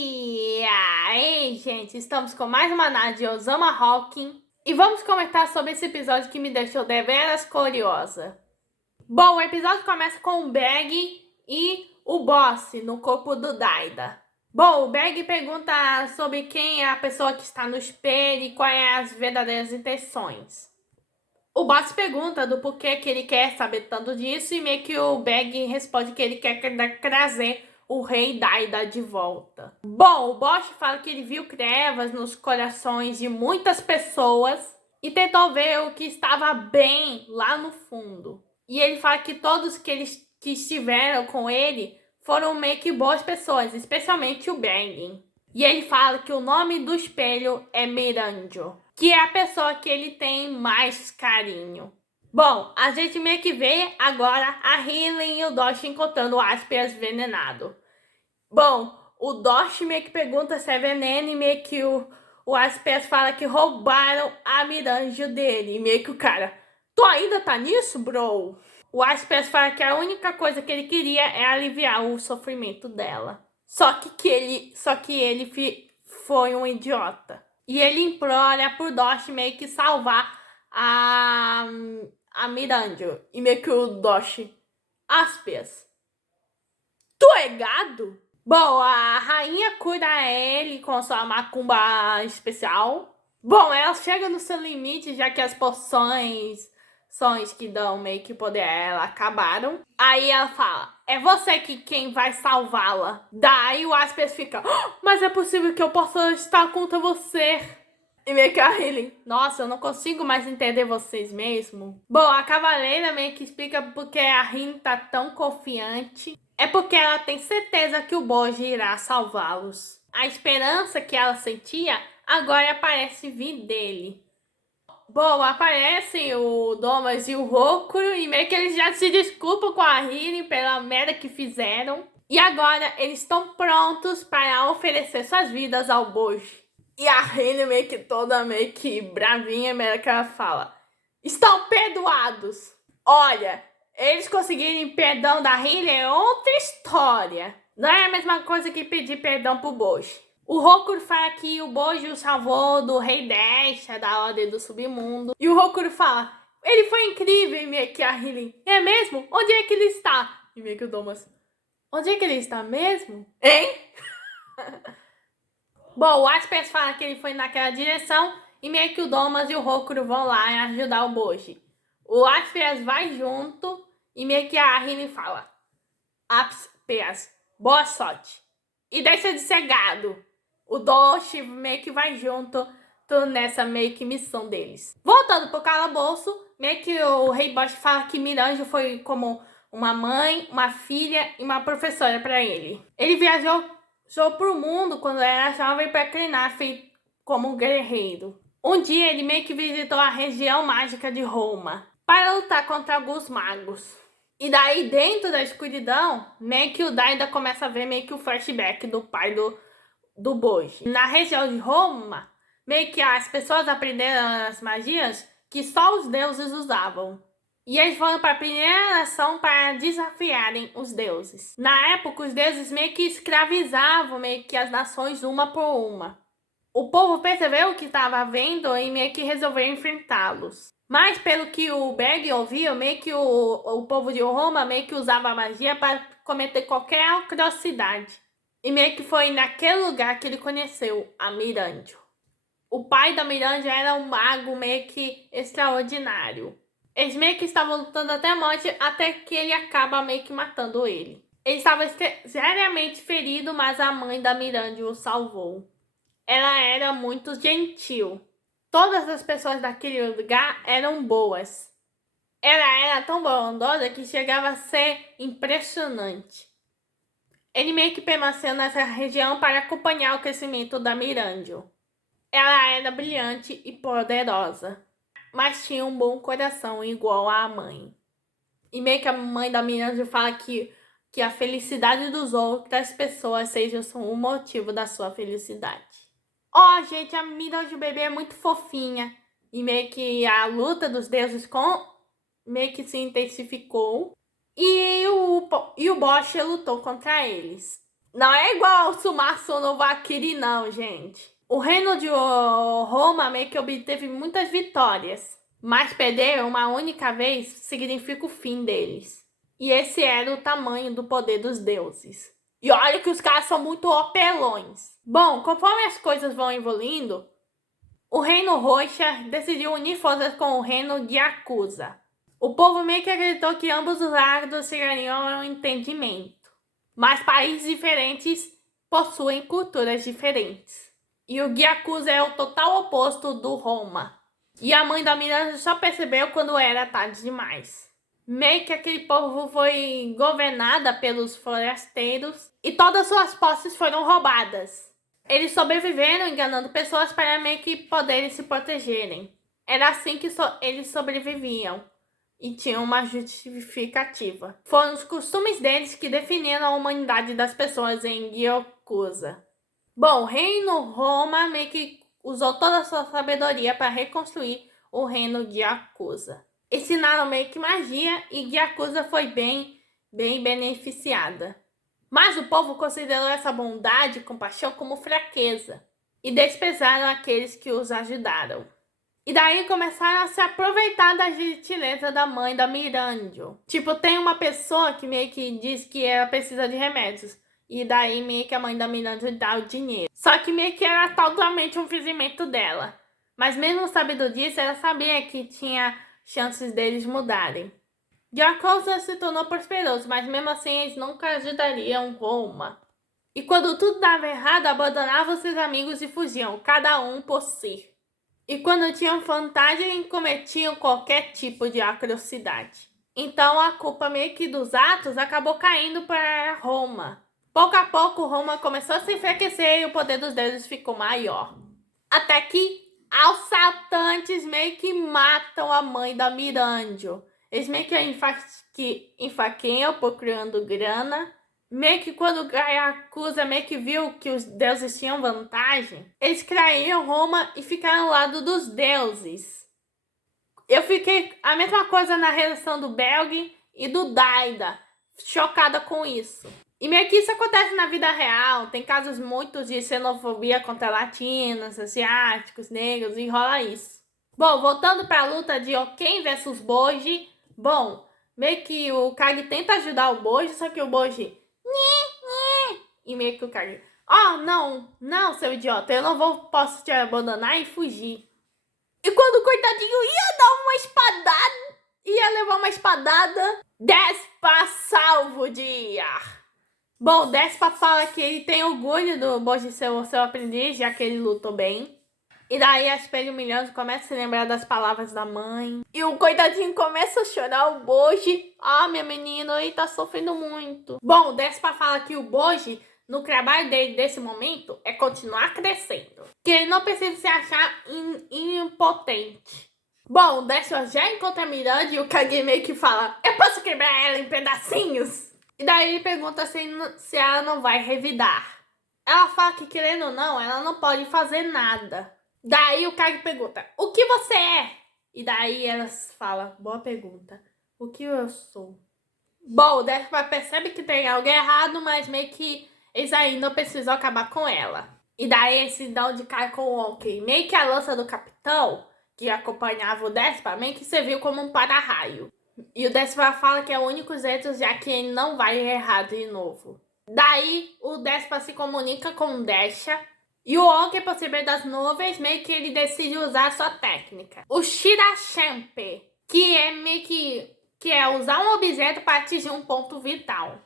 E aí, gente, estamos com mais uma análise de Osama Hawking e vamos comentar sobre esse episódio que me deixou deveras curiosa. Bom, o episódio começa com o Bag e o Boss no corpo do Daida. Bom, o Bag pergunta sobre quem é a pessoa que está no espelho e quais são as verdadeiras intenções. O Boss pergunta do porquê que ele quer saber tanto disso e meio que o Bag responde que ele quer trazer o rei Daida de volta. Bom, o Bosch fala que ele viu trevas nos corações de muitas pessoas e tentou ver o que estava bem lá no fundo. E ele fala que todos que estiveram com ele foram meio que boas pessoas, especialmente o Bang. E ele fala que o nome do espelho é Miranjo, que é a pessoa que ele tem mais carinho. Bom, a gente meio que vê agora a Riley e o Dosh encontrando o Aspias envenenado. Bom, o Dosh meio que pergunta se é veneno e meio que o Aspias fala que roubaram a Miranjo dele. E meio que o cara, tu ainda tá nisso, bro? O Aspias fala que a única coisa que ele queria é aliviar o sofrimento dela. Só que ele foi um idiota. E ele implora por Dosh meio que salvar a Miranjo. E meio que o Dosh, Aspias, tu é gado? Bom, a rainha cura ele com sua macumba especial. Bom, ela chega no seu limite, já que as poções que dão meio que poder a ela acabaram. Aí ela fala, é você quem vai salvá-la. Daí o Aspers fica, mas é possível que eu possa estar contra você. E meio que a Riley, nossa, eu não consigo mais entender vocês mesmo. Bom, a cavaleira meio que explica porque a Rin tá tão confiante. É porque ela tem certeza que o Boji irá salvá-los. A esperança que ela sentia agora parece vir dele. Bom, aparecem o Domas e o Rokuro e meio que eles já se desculpam com a Riley pela merda que fizeram. E agora eles estão prontos para oferecer suas vidas ao Boji. E a Riley meio que bravinha, meio que ela fala, estão perdoados. Olha, eles conseguirem perdão da Riley é outra história. Não é a mesma coisa que pedir perdão pro Boji. O Rokuro fala que o Boji o salvou do Rei Desha, da Ordem do Submundo. E o Rokuro fala, ele foi incrível, e meio que a Riley, é mesmo? Onde é que ele está? E meio que o Domas, onde é que ele está mesmo? Hein? Bom, o Aspers fala que ele foi naquela direção e meio que o Domas e o Rokuro vão lá ajudar o Boji. O Aspers vai junto e meio que a Riley fala, Aspers, boa sorte. E deixa de ser gado. O Doshi meio que vai junto nessa meio que missão deles. Voltando pro calabouço, meio que o Rei Bosch fala que Miranjo foi como uma mãe, uma filha e uma professora para ele. Ele viajou pro mundo quando era jovem para treinar como um guerreiro. Um dia ele meio que visitou a região mágica de Roma para lutar contra alguns magos. E daí dentro da escuridão, meio que o Daida começa a ver meio que o flashback do pai do Boji. Na região de Roma, meio que as pessoas aprenderam as magias que só os deuses usavam. E eles foram para a primeira nação para desafiarem os deuses. Na época, os deuses meio que escravizavam meio que as nações uma por uma. O povo percebeu o que estava vendo e meio que resolveu enfrentá-los. Mas pelo que o Bag ouviu, meio que o povo de Roma meio que usava a magia para cometer qualquer atrocidade. E meio que foi naquele lugar que ele conheceu a Miranjo. O pai da Miranjo era um mago meio que extraordinário. Eles meio que estavam lutando até a morte, até que ele acaba meio que matando ele. Ele estava seriamente ferido, mas a mãe da Miranjo o salvou. Ela era muito gentil. Todas as pessoas daquele lugar eram boas. Ela era tão bondosa que chegava a ser impressionante. Ele meio que permaneceu nessa região para acompanhar o crescimento da Miranjo. Ela era brilhante e poderosa, mas tinha um bom coração igual à mãe. E meio que a mãe da Miranjo fala que a felicidade dos outras pessoas seja o motivo da sua felicidade. Gente, a Miranjo bebê é muito fofinha. E meio que a luta dos deuses meio que se intensificou. e o Bosch lutou contra eles. Não é igual ao Sumaço no Valkyrie, não, gente. O reino de Roma meio que obteve muitas vitórias, mas perder uma única vez significa o fim deles. E esse era o tamanho do poder dos deuses. E olha que os caras são muito opelões. Bom, conforme as coisas vão evoluindo, o Reino Roxa decidiu unir forças com o Reino de Yakuza. O povo meio que acreditou que ambos os lados chegariam a um entendimento. Mas países diferentes possuem culturas diferentes. E o Yakuza é o total oposto do Roma. E a mãe da Miranda só percebeu quando era tarde demais. Meio que aquele povo foi governada pelos forasteiros e todas suas posses foram roubadas. Eles sobreviveram enganando pessoas para meio que poderem se protegerem. Era assim que eles sobreviviam e tinham uma justificativa. Foram os costumes deles que definiram a humanidade das pessoas em Yakuza. Bom, o reino Roma meio que usou toda a sua sabedoria para reconstruir o reino de Yakuza. Ensinaram meio que magia e Yakuza foi bem beneficiada. Mas o povo considerou essa bondade e compaixão como fraqueza e desprezaram aqueles que os ajudaram. E daí começaram a se aproveitar da gentileza da mãe da Mirandio. Tipo, tem uma pessoa que meio que diz que ela precisa de remédios. E daí meio que a mãe da Mirandio dá o dinheiro. Só que meio que era totalmente um fingimento dela. Mas mesmo sabendo disso, ela sabia que tinha chances deles mudarem. Yakuza se tornou prosperoso, mas mesmo assim eles nunca ajudariam Roma. E quando tudo dava errado, abandonavam seus amigos e fugiam, cada um por si. E quando tinham vantagem, cometiam qualquer tipo de atrocidade. Então a culpa meio que dos atos acabou caindo para Roma. Pouco a pouco, Roma começou a se enfraquecer e o poder dos deuses ficou maior. Até que assaltantes meio que matam a mãe da Mirandio. Eles meio que enfaqueiam procurando grana. Meio que quando Yakuza meio que viu que os deuses tinham vantagem, eles traíram Roma e ficaram ao lado dos deuses. Eu fiquei a mesma coisa na relação do Belg e do Daida, chocada com isso. E meio que isso acontece na vida real, tem casos muitos de xenofobia contra latinos, asiáticos, negros, e rola isso. Bom, voltando para a luta de Oken versus Boji, bom, meio que o Kage tenta ajudar o Boji, só que o Boji e meio que o Kage, não, seu idiota, eu não posso te abandonar e fugir. E quando o coitadinho ia levar uma espadada, Despa salva o dia. Bom, Despa fala que ele tem orgulho do Boji ser o seu aprendiz, já que ele lutou bem. E daí a Espelho Humilhante começa a se lembrar das palavras da mãe. E o coitadinho começa a chorar, o Boji. Minha menina, ele tá sofrendo muito. Bom, o Despa fala que o Boji, no trabalho dele desse momento, é continuar crescendo. Que ele não precisa se achar impotente. Bom, o Despa já encontra a Miranda e o Kage meio que fala, eu posso quebrar ela em pedacinhos? E daí ele pergunta se ela não vai revidar. Ela fala que, querendo ou não, ela não pode fazer nada. Daí o Kage pergunta, o que você é? E daí ela fala, boa pergunta, o que eu sou? Bom, o Despa percebe que tem algo errado, mas meio que eles ainda precisam acabar com ela. E daí eles se dão de cara com o Onkey. Meio que a lança do capitão, que acompanhava o Despa, meio que serviu como um para-raio. E o Despa fala que é o único jeito, já que ele não vai errar de novo. Daí o Despa se comunica com o Desha. E o Onkey, por saber das nuvens, meio que ele decide usar sua técnica. O Shirashampe, que é meio que é usar um objeto para atingir um ponto vital.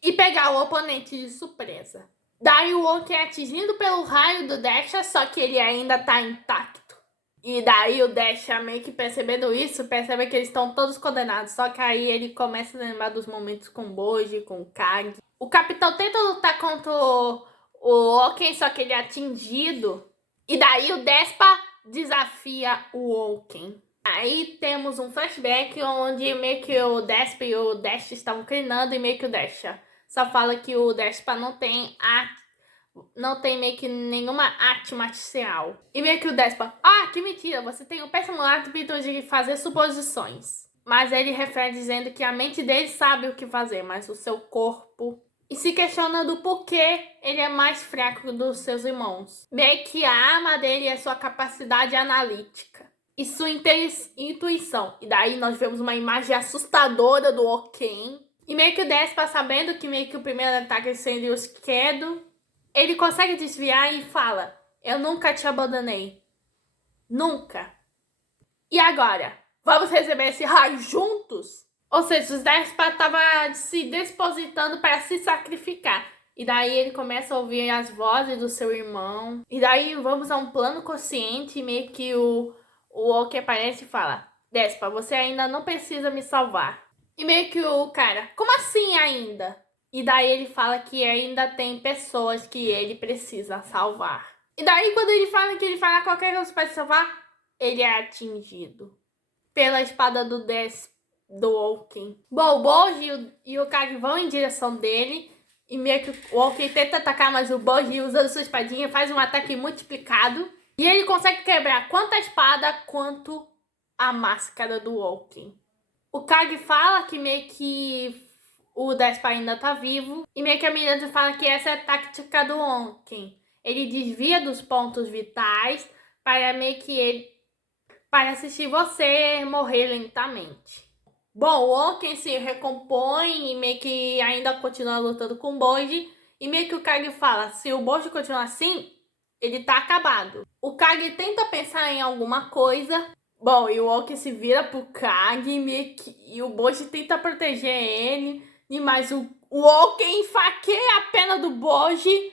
E pegar o oponente de surpresa. Daí o Onkey é atingido pelo raio do Desha, só que ele ainda tá intacto. E daí o Desha, meio que percebendo isso, percebe que eles estão todos condenados. Só que aí ele começa a lembrar dos momentos com o Boji, com o Kage. O capitão tenta lutar contra o Oken, só que ele é atingido. E daí o Despa desafia o Oken. Aí temos um flashback onde meio que o Despa e o Dash estavam treinando e meio que o Desha só fala que o Despa não tem meio que nenhuma arte marcial. E meio que o Despa, que mentira, você tem um péssimo hábito de fazer suposições. Mas ele refere dizendo que a mente dele sabe o que fazer, mas o seu corpo... E se questiona do porquê ele é mais fraco dos seus irmãos. Meio que a arma dele é sua capacidade analítica e sua intuição. E daí nós vemos uma imagem assustadora do Oken. E meio que o Despa, sabendo que meio que o primeiro ataque seria o Skedo, ele consegue desviar e fala: eu nunca te abandonei. Nunca. E agora? Vamos receber esse raio juntos? Ou seja, os Despa estavam se dispositando para se sacrificar. E daí ele começa a ouvir as vozes do seu irmão. E daí vamos a um plano consciente, meio que o Oki aparece e fala: Despa, você ainda não precisa me salvar. E meio que o cara: como assim ainda? E daí ele fala que ainda tem pessoas que ele precisa salvar. E daí quando ele fala que ele fará qualquer coisa para salvar, ele é atingido pela espada do Oken. Bom, o Boji e o Kage vão em direção dele. E meio que o Oken tenta atacar, mas o Boji, usando sua espadinha, faz um ataque multiplicado. E ele consegue quebrar tanto a espada quanto a máscara do Oken. O Kage fala que meio que o Despa ainda tá vivo. E meio que a Miranda fala que essa é a tática do Oken. Ele desvia dos pontos vitais para meio que ele... para assistir você morrer lentamente. Bom, o Oken se recompõe e meio que ainda continua lutando com o Boji. E meio que o Kage fala: se o Boji continuar assim, ele tá acabado. O Kage tenta pensar em alguma coisa. Bom, e o Oken se vira pro Kage e o Boji tenta proteger ele. Mas o Oken enfaqueia a perna do Boji.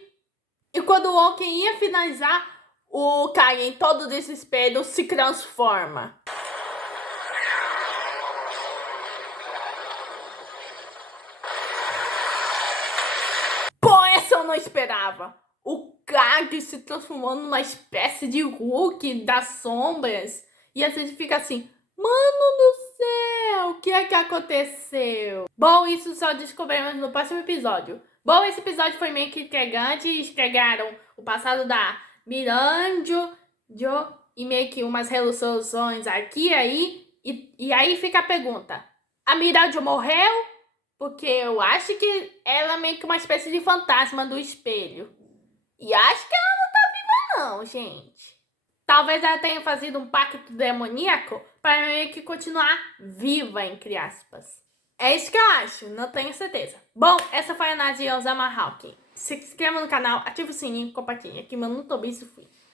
E quando o Oken ia finalizar, o Kage, em todo desespero, se transforma. Pô, essa eu não esperava. O Kage se transformou numa espécie de Hulk das sombras. E a gente fica assim: mano do céu, o que é que aconteceu? Bom, isso só descobriremos no próximo episódio. Bom, esse episódio foi meio que intrigante. Entregaram o passado da Miranjo e meio que umas resoluções aqui e aí. E aí fica a pergunta: a Miranjo morreu? Porque eu acho que ela é meio que uma espécie de fantasma do espelho. E acho que ela não tá viva não, gente. Talvez ela tenha fazido um pacto demoníaco para meio que continuar viva, entre aspas. É isso que eu acho, não tenho certeza. Bom, essa foi a análise de Ozama Hawking. Se inscreva no canal, ative o sininho, compartilhe. Aqui meu Nutobiço fui.